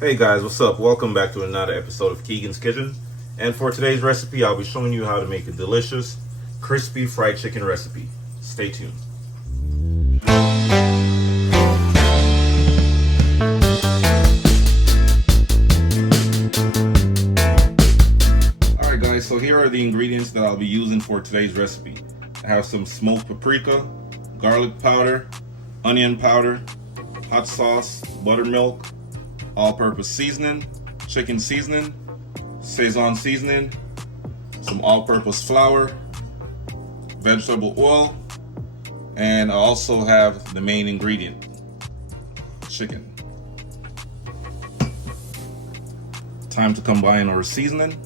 Hey guys, what's up? Welcome back to another episode of Keegan's Kitchen. And for today's recipe, I'll be showing you how to make a delicious, crispy fried chicken recipe. Stay tuned. Alright guys, so here are the ingredients that I'll be using for today's recipe. I have some smoked paprika, garlic powder, onion powder, hot sauce, buttermilk, all-purpose seasoning, chicken seasoning, Szechuan seasoning, some all-purpose flour, vegetable oil, and I also have the main ingredient, chicken. Time to combine our seasoning,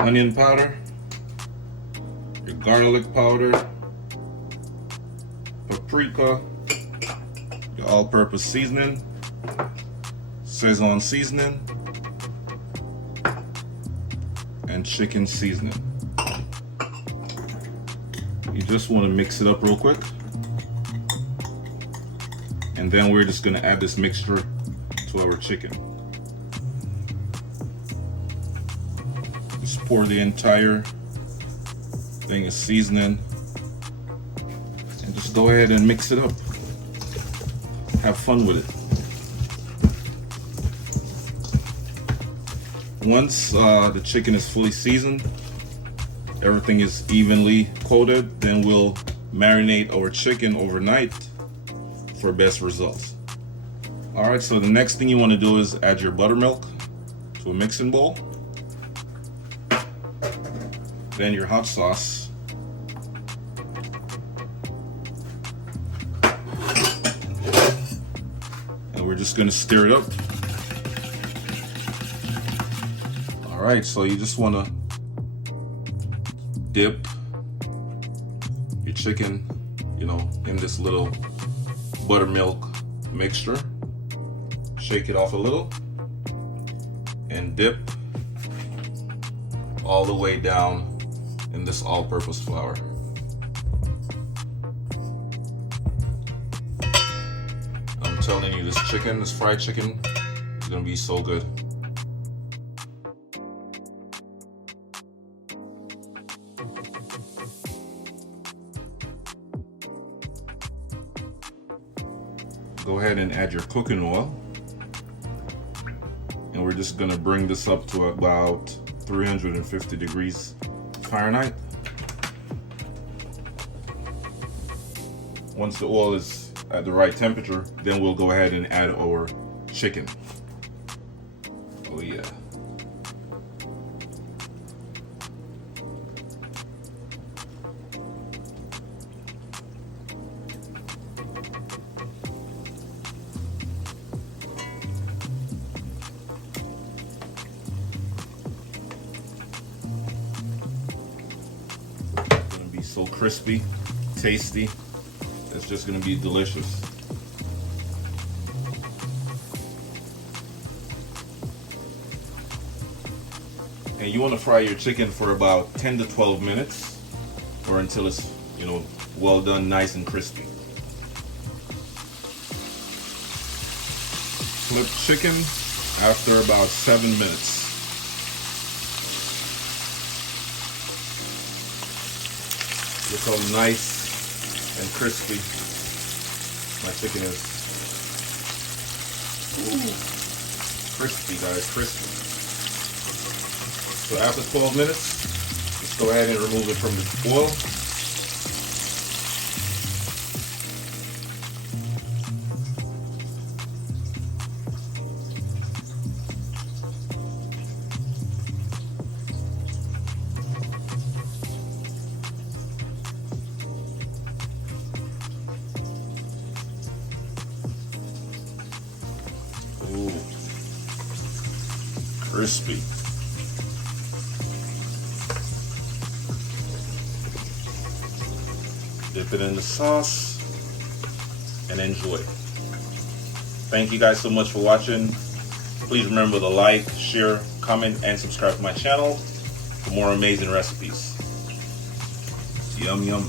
onion powder, your garlic powder, paprika, your all-purpose seasoning, Szechuan seasoning, and chicken seasoning. You just want to mix it up real quick, and then we're just going to add this mixture to our chicken. Just pour the entire thing of seasoning and just go ahead and mix it up. Have fun with it. Once the chicken is fully seasoned, everything is evenly coated, then we'll marinate our chicken overnight for best results. Alright, so the next thing you want to do is add your buttermilk to a mixing bowl. Then your hot sauce. And we're just going to stir it up. Alright, so you just want to dip your chicken, in this little buttermilk mixture. Shake it off a little and dip all the way down in this all-purpose flour. I'm telling you, this fried chicken is gonna be so good. Go ahead and add your cooking oil, and we're just gonna bring this up to about 350 degrees Fahrenheit. Once the oil is at the right temperature, then we'll go ahead and add our chicken. Oh yeah. So crispy, tasty. It's just gonna be delicious. And you want to fry your chicken for about 10 to 12 minutes, or until it's well done, nice and crispy. Flip chicken after about 7 minutes. Look how nice and crispy my chicken is. Ooh. Crispy, guys, crispy. So after 12 minutes, just go ahead and remove it from the oil. Ooh, crispy. Dip it in the sauce and enjoy. Thank you guys so much for watching. Please remember to like, share, comment, and subscribe to my channel for more amazing recipes. Yum, yum.